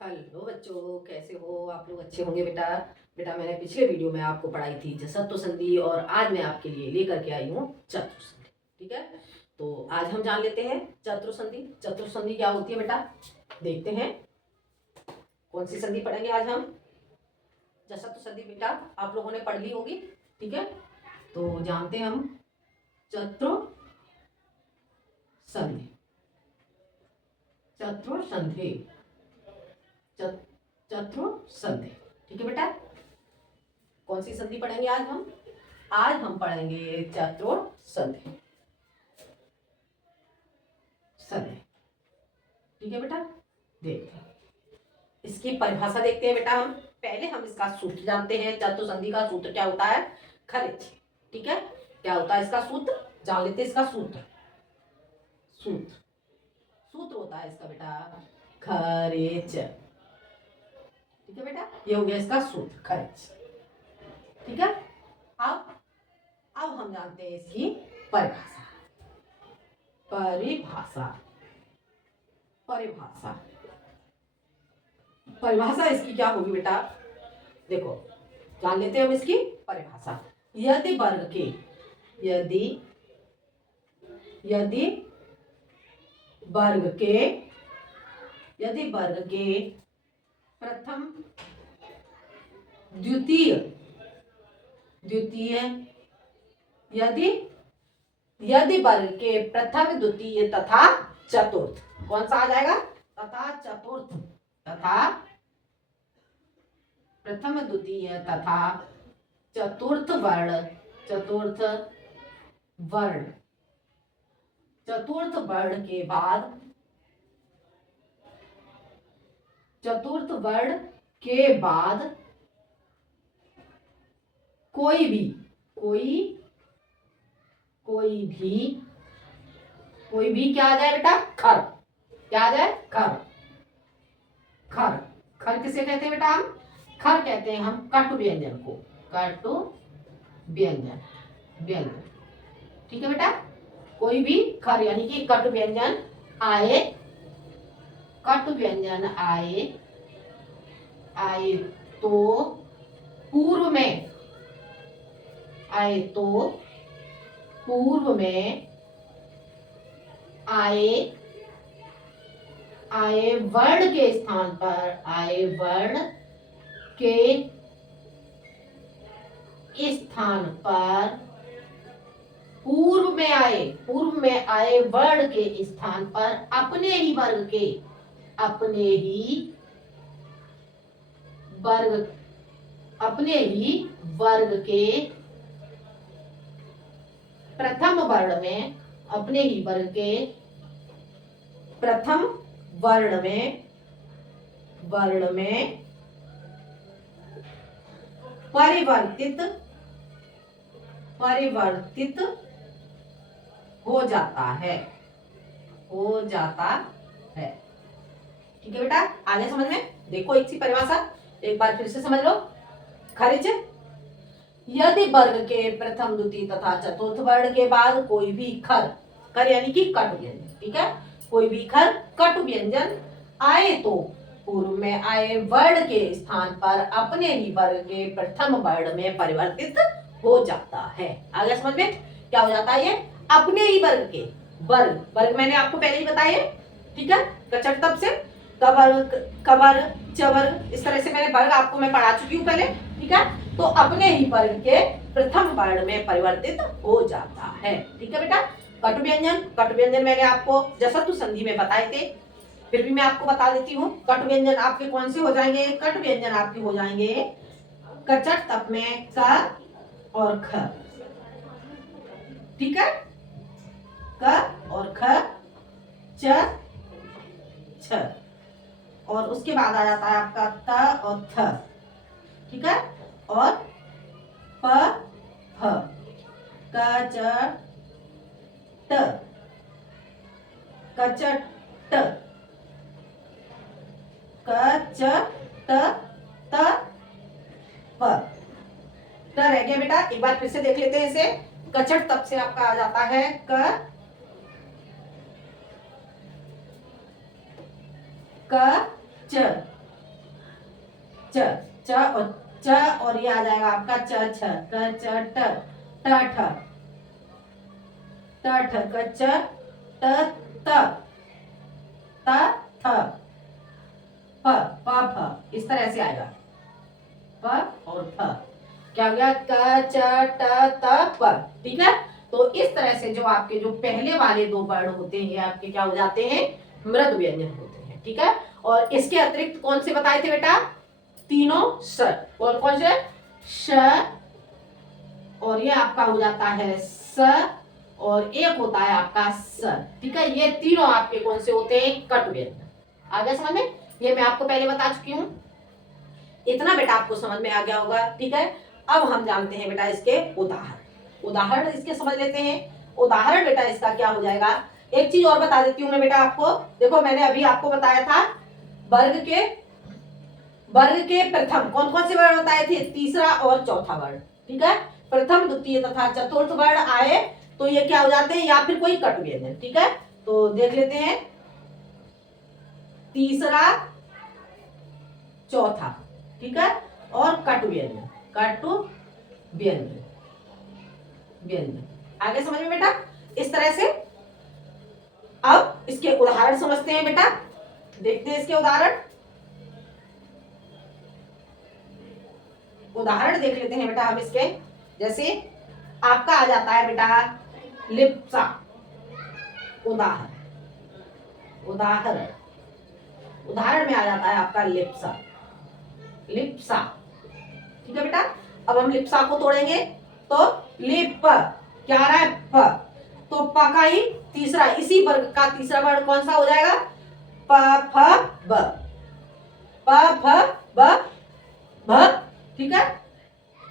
Hello बच्चों, कैसे हो आप लोग? अच्छे होंगे बेटा। बेटा मैंने पिछले वीडियो में आपको पढ़ाई थी जसत्व संधि और आज मैं आपके लिए लेकर के आई हूँ चतुर संधि। ठीक है, तो आज हम जान लेते हैं चतुर संधि। चतुर संधि क्या होती है बेटा, देखते हैं। कौन सी संधि पढ़ेंगे आज हम? जसत्व संधि बेटा आप लोगों ने पढ़ ली होगी। ठीक है, तो जानते हैं हम चतुर संधि। चतुर संधि, चतुर संधि। ठीक है बेटा, कौन सी संधि पढ़ेंगे आज हम? आज हम पढ़ेंगे चतुर संधि। संधि, ठीक है बेटा। देखते हैं, इसकी परिभाषा देखते हैं बेटा। हम पहले हम इसका सूत्र जानते हैं। चतुर संधि का सूत्र क्या होता है? खनिज। ठीक है, क्या होता है इसका सूत्र? जान लेते हैं इसका सूत्र। सूत्र सूत्र होता है इसका बेटा खनिज। ठीक है बेटा, ये हो गया इसका सूत्र खनिज। ठीक है, अब हम जानते हैं इसकी परिभाषा। परिभाषा परिभाषा परिभाषा इसकी क्या होगी बेटा? देखो, जान लेते हैं हम इसकी परिभाषा। यदि वर्ग के यदि यदि वर्ग के यदि वर्ग के प्रथम द्वितीय द्वितीय यदि यदि वर्ग के प्रथम द्वितीय तथा चतुर्थ, कौन सा आ जाएगा? तथा चतुर्थ, तथा प्रथम द्वितीय तथा चतुर्थ वर्ण चतुर्थ वर्ण चतुर्थ वर्ण के बाद चतुर्थ वर्ण के बाद कोई भी क्या आ जाए बेटा? खर। क्या आ जाए? खर। खर खर किसे कहते हैं बेटा? हम खर कहते हैं हम कटु व्यंजन को। कटु व्यंजन व्यंजन ठीक है बेटा, कोई भी खर यानी कि कटु व्यंजन आए, कटु व्यंजन आए आए तो पूर्व में आए तो पूर्व में आए वर्ण के स्थान पर आए वर्ण के स्थान पर पूर्व में आए वर्ण के स्थान पर अपने ही वर्ग के प्रथम वर्ण में अपने ही वर्ग के प्रथम वर्ण में परिवर्तित हो जाता है ठीक है बेटा, आगे समझ में। देखो एक सी परिभाषा एक बार फिर से समझ लो। खनिज, यदि वर्ग के प्रथम द्वितीय तथा चतुर्थ वर्ण के बाद कोई भी खर यानी कि कटु व्यंजन, ठीक है, कोई भी खर कटु व्यंजन आए तो पूर्व में आए वर्ण के स्थान पर अपने ही वर्ग के प्रथम वर्ण में परिवर्तित हो जाता है। आगे समझ में क्या हो जाता है? ये अपने ही वर्ग के वर्ग मैंने आपको पहले ही बताया, ठीक है। कचट तब से कबर चवर इस तरह से मैंने वर्ग आपको मैं पढ़ा चुकी हूँ पहले, ठीक है। तो अपने ही वर्ग के प्रथम वर्ण में परिवर्तित हो जाता है, ठीक है बेटा। कटु व्यंजन मैंने आपको जसत्व संधि में बताए थे, फिर भी मैं आपको बता देती हूँ। कटु व्यंजन आपके कौन से हो जाएंगे? कटु व्यंजन आपके हो जाएंगे कचट तप में क और ख, ठीक है। क और ख, च छ, और उसके बाद आ जाता है आपका त और थ, ठीक है। और प ह, क च ट, कचट क च ट त प। त रह गया बेटा, एक बार फिर से देख लेते हैं इसे। कचट तब से आपका आ जाता है क च च, च और च, और ये आ जाएगा आपका च छ, क च ट, ट ठ, ट ठ, क च ट त, त थ, प प फ, इस तरह से आएगा प और फ। क्या हो गया? क च ट त प। ठीक है, तो इस तरह से जो आपके जो पहले वाले दो वर्ण होते हैं आपके क्या हो जाते हैं? मृद व्यंजन होते हैं। ठीक है, और इसके अतिरिक्त कौन से बताए थे बेटा? तीनों स। कौन कौन से? श, और ये आपका हो जाता है स, और एक होता है आपका स। ठीक है, ये तीनों आपके कौन से होते हैं? कट व्यंजन। आ गया समझ में? ये मैं आपको पहले बता चुकी हूँ, इतना बेटा आपको समझ में आ गया होगा। ठीक है, अब हम जानते हैं बेटा इसके उदाहरण। उदाहरण इसके समझ लेते हैं। उदाहरण बेटा इसका क्या हो जाएगा? एक चीज और बता देती हूँ मैं बेटा आपको। देखो, मैंने अभी आपको बताया था वर्ग के प्रथम कौन कौन से वर्ण बताए थे? तीसरा और चौथा वर्ण। ठीक है, प्रथम द्वितीय तथा चतुर्थ वर्ण आए तो ये क्या हो जाते हैं? या फिर कोई कट व्यंजन। ठीक है, तो देख लेते हैं। तीसरा, चौथा, ठीक है, और कट व्यंजन, कट व्यंजन, व्यंजन। आगे समझ में बेटा? इस तरह से अब इसके उदाहरण समझते हैं बेटा। देखते हैं इसके उदाहरण। उदाहरण देख लेते हैं बेटा हम इसके। जैसे आपका आ जाता है बेटा लिप्सा। उदाहरण, उदाहरण, उदाहरण में आ जाता है आपका लिप्सा, लिप्सा। ठीक है बेटा, अब हम लिप्सा को तोड़ेंगे तो लिप क्या आ रहा है? प। तो प का ही तीसरा, इसी वर्ग का तीसरा वर्ण कौन सा हो जाएगा? प फ ब, प फ ब भ। ठीक है,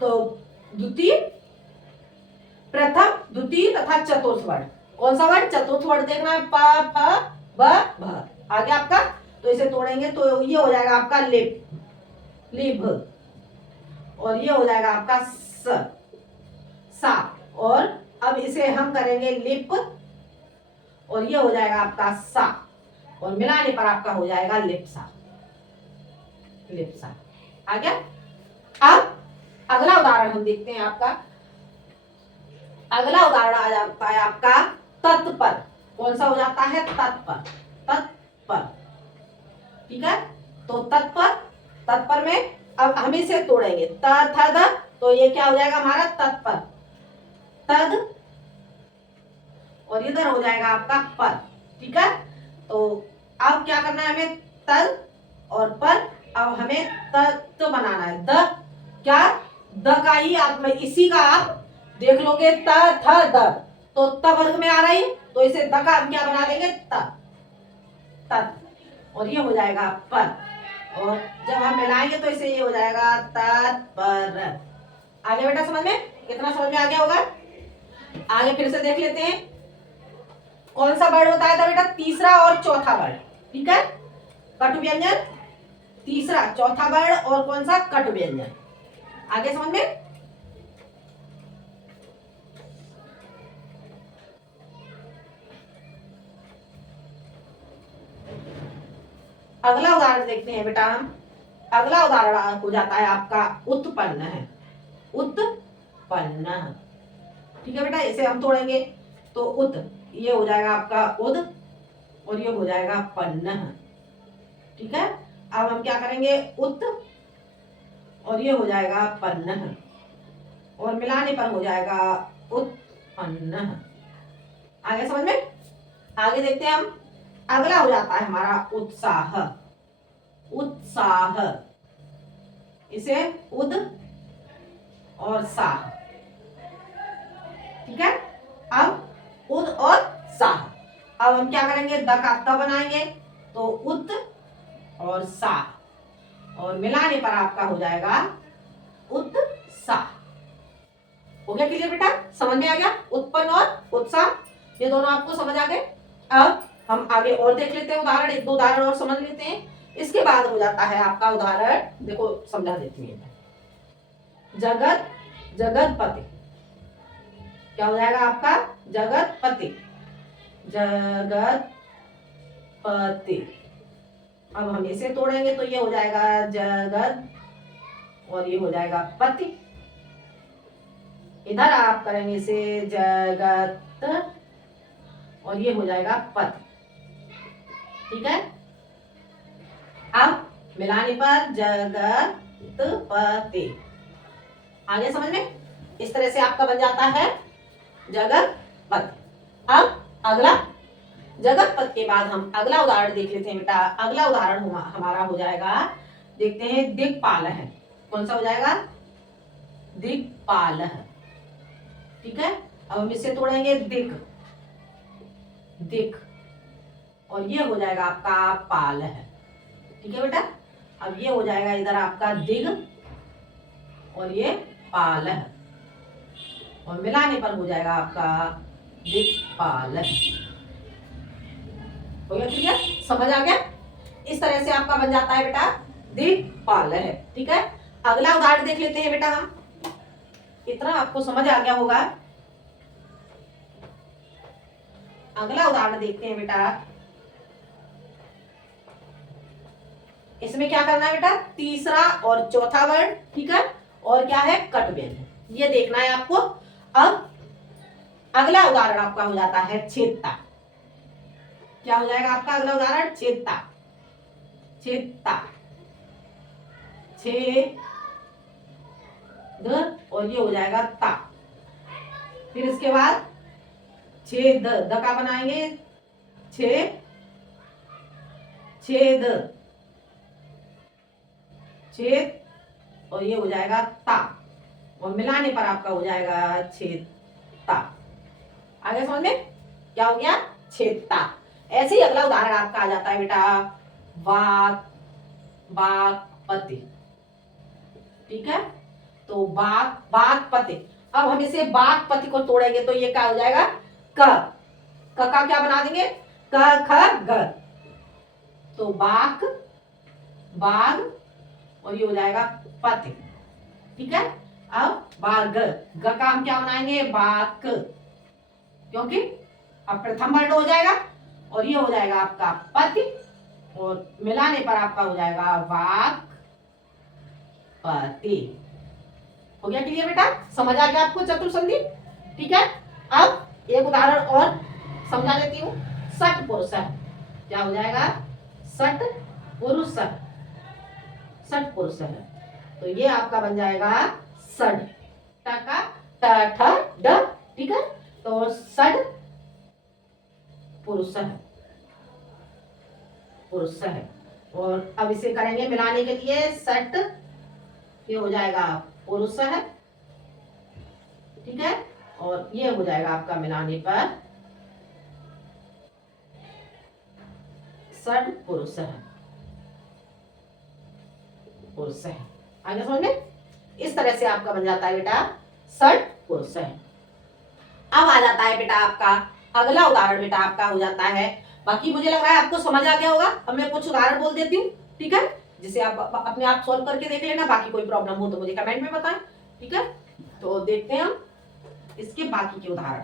तो द्वितीय, प्रथम, द्वितीय तथा चतुर्थ वर्ण। कौन सा वर्ण? चतुर्थ वर्ण देखना है। प फ ब भ। आगे आपका, तो इसे तोड़ेंगे तो ये हो जाएगा आपका लिप, लिभ, और ये हो जाएगा आपका स, सा। और अब इसे हम करेंगे लिप, और ये हो जाएगा आपका सा, और मिलाने पर आपका हो जाएगा लिप्सा, लिप्सा। आ गया? अब अगला उदाहरण हम देखते हैं आपका। अगला उदाहरण आ जाता है आपका तत्पर। कौन सा हो जाता है? तत्पर, तत्पर। ठीक है, तो तत्पर, तत्पर में अब हम इसे तोड़ेंगे। त थ द, तो ये क्या हो जाएगा हमारा? तत्पर, तद, और इधर हो जाएगा आपका पर। ठीक है, तो अब क्या करना है हमें? तद और पर। अब हमें तत्व बनाना है। द, क्या? द का ही आप इसी का आप देख लोगे त थ द, तो त वर्ग में आ रही है, तो इसे द का हम क्या बना देंगे? त, तत्, और ये हो जाएगा पर, और जब हम मिलाएंगे तो इसे ये हो जाएगा तत्पर। आगे बेटा समझ में? कितना समझ में आ गया होगा? आगे फिर से देख लेते हैं। कौन सा वर्ण बताया था बेटा? तीसरा और चौथा वर्ण। ठीक है, कट व्यंजन, तीसरा चौथा वर्ण, और कौन सा? कट व्यंजन। आगे समझ में? अगला उदाहरण देखते हैं बेटा हम। अगला उदाहरण हो जाता है आपका उत्पन्न है, उत्पन्न। ठीक है बेटा, इसे हम तोड़ेंगे तो उत, ये हो जाएगा आपका उद, और ये हो जाएगा पन्न। ठीक है, अब हम क्या करेंगे? उत, और ये हो जाएगा पन्न, और मिलाने पर हो जाएगा उत्पन्न। आगे समझ में? आगे देखते हैं हम। अगला हो जाता है हमारा उत्साह, उत्साह। इसे उद और साह। ठीक है, अब उद और साह। अब हम क्या करेंगे? द का त बनाएंगे तो उत और साह, और मिलाने पर आपका हो जाएगा उत्साह। हो गया क्लियर बेटा? समझ में आ गया? उत्पन्न और उत्साह, ये दोनों आपको समझ आ गए। अब हम आगे और देख लेते हैं उदाहरण, एक दो उदाहरण और समझ लेते हैं। इसके बाद हो जाता है आपका उदाहरण, देखो समझा देती हूँ। जगत, जगतपति। क्या हो जाएगा आपका? जगतपति, जगतपति। अब हम इसे तोड़ेंगे तो ये हो जाएगा जगत और ये हो जाएगा पति। इधर आप करेंगे इसे जगत और ये हो जाएगा पति। ठीक है, अब मिलाने पर जगत पति। आगे समझ में? इस तरह से आपका बन जाता है जगत पति। अब अगला जगत पद के बाद हम अगला उदाहरण देख लेते हैं बेटा। अगला उदाहरण हमारा हो जाएगा, देखते हैं, दिक्पाल है। कौन सा हो जाएगा? दिक्पाल। ठीक है, अब हम इससे तोड़ेंगे दिक, दिक और ये हो जाएगा आपका पाल है। ठीक है बेटा, अब ये हो जाएगा इधर आपका दिग और ये पाल है और मिलाने पर हो जाएगा आपका दिक्पाल। हो गया क्लियर? समझ आ गया? इस तरह से आपका बन जाता है बेटा दिक्पाल है। ठीक है, अगला उदाहरण देख लेते हैं बेटा हम। इतना आपको समझ आ गया होगा। अगला उदाहरण देखते हैं बेटा। इसमें क्या करना है बेटा? तीसरा और चौथा वर्ण, ठीक है, और क्या है? कट व्यंजन, ये देखना है आपको। अब अगला उदाहरण आपका हो जाता है छेदता। क्या हो जाएगा आपका अगला उदाहरण? छेदता, छेदता, छेद और ये हो जाएगा ता। फिर इसके बाद छेद द का बनाएंगे छेद, छेद, छेद और ये हो जाएगा ता और मिलाने पर आपका हो जाएगा छेदता। आगे समझ में? क्या हो गया? छेदता। ऐसे ही अगला उदाहरण आपका आ जाता है बेटा वाक, बागपति। ठीक है, तो बाग, बागपति। अब हम इसे बागपति को तोड़ेंगे तो ये क्या हो जाएगा? क, क का क्या बना देंगे? क ख ग, तो बाग, बाग और ये हो जाएगा पति। ठीक है, अब बाग, ग का हम क्या बनाएंगे? बाक, क्योंकि अब प्रथम वर्ण हो जाएगा और ये हो जाएगा आपका पति और मिलाने पर आपका हो जाएगा वाक पति। हो गया क्लियर बेटा? समझ आ गया आपको चतुर्संधि? ठीक है, अब एक उदाहरण और समझा देती हूँ। सट पुरुष, क्या हो जाएगा? सट पुरुष, सट पुरुष है तो ये आपका बन जाएगा सड, टका ट ठ ड। ठीक है, तो सड पुरुष है, पुरुष है। और अब इसे करेंगे मिलाने के लिए सट, ये हो जाएगा पुरुष है। ठीक है, और ये हो जाएगा आपका मिलाने पर सड पुरुष है, पुरुष है। आगे समझ में? इस तरह से आपका बन जाता है बेटा सड पुरुष है। अब आ जाता है बेटा आपका अगला उदाहरण बेटा आपका हो जाता है, बाकी मुझे लग रहा है आपको समझ आ गया होगा। अब मैं कुछ उदाहरण बोल देती हूँ, ठीक है, जिसे आप अपने आप सॉल्व करके देख लेना। बाकी कोई प्रॉब्लम हो तो मुझे कमेंट में बताएं। ठीक है, तो देखते हैं हम इसके बाकी के उदाहरण।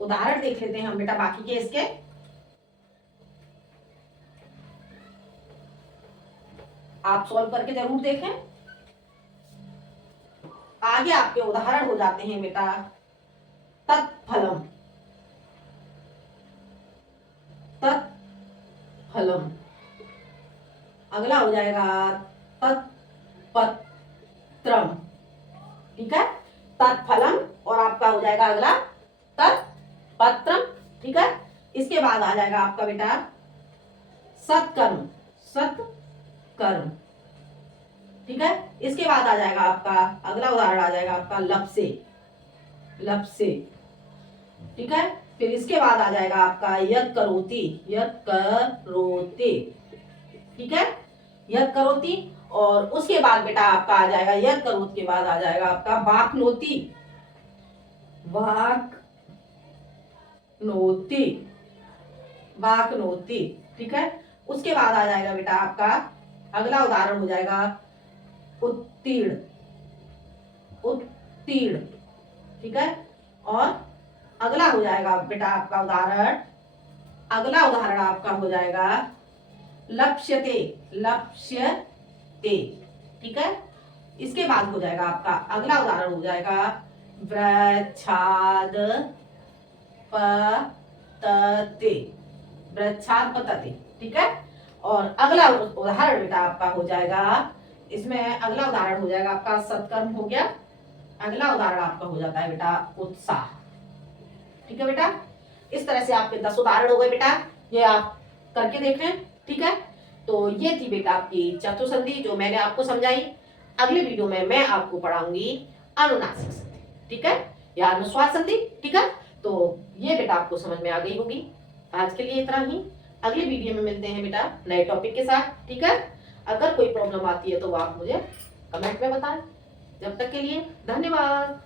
उदाहरण देख लेते हैं हम बेटा बाकी के इसके। आप सॉल्व करके जरूर देखें। आगे आपके उदाहरण हो जाते हैं बेटा तत्फलम, तत्फलम। अगला हो जाएगा तत्पत्रम। ठीक है, तत्फलम और आपका हो जाएगा अगला तत्पत्रम। ठीक है, इसके बाद आ जाएगा आपका बेटा सत्कर्म, सत्कर्म। ठीक है, इसके बाद आ जाएगा आपका अगला उदाहरण आ जाएगा आपका लपसे, लपसे। ठीक है, फिर इसके बाद आ जाएगा आपका यद करोति, यद करोति। ठीक है, यद करोति और उसके बाद बेटा आपका आ जाएगा यद करोत के बाद आ जाएगा आपका वाकनोति, वाकनोति, वाकनोति। ठीक है, उसके बाद आ जाएगा बेटा आपका अगला उदाहरण हो जाएगा उत्तीर्ण, उत्तीर्ण। ठीक है, और अगला हो जाएगा बेटा आपका उदाहरण, अगला उदाहरण आपका हो जाएगा लप्स्यते, लप्स्यते, ठीक है। इसके बाद हो जाएगा आपका अगला उदाहरण हो जाएगा वृक्षाद पतते, वृक्षाद पतते, ठीक है। और अगला उदाहरण बेटा आपका हो जाएगा, इसमें अगला उदाहरण हो जाएगा आपका सत्कर्म हो गया। अगला उदाहरण आपका हो जाता है बेटा उत्साह, ठीक है बेटा। इस तरह से आपके 10 उदाहरण हो गए बेटा, ये आप करके देख रहे हैं, ठीक है। तो ये थी बेटा आपकी चतुसंधि जो मैंने आपको समझाई। अगले वीडियो में मैं आपको पढ़ाऊंगी अनुनासिक संधि, ठीक है, या अनुस्वार संधि, ठीक है। तो ये बेटा आपको समझ में आ गई होगी। आज के लिए इतना ही, अगले वीडियो में मिलते हैं बेटा नए टॉपिक के साथ, ठीक है। अगर कोई प्रॉब्लम आती है तो आप मुझे कमेंट में बताएं। जब तक के लिए धन्यवाद।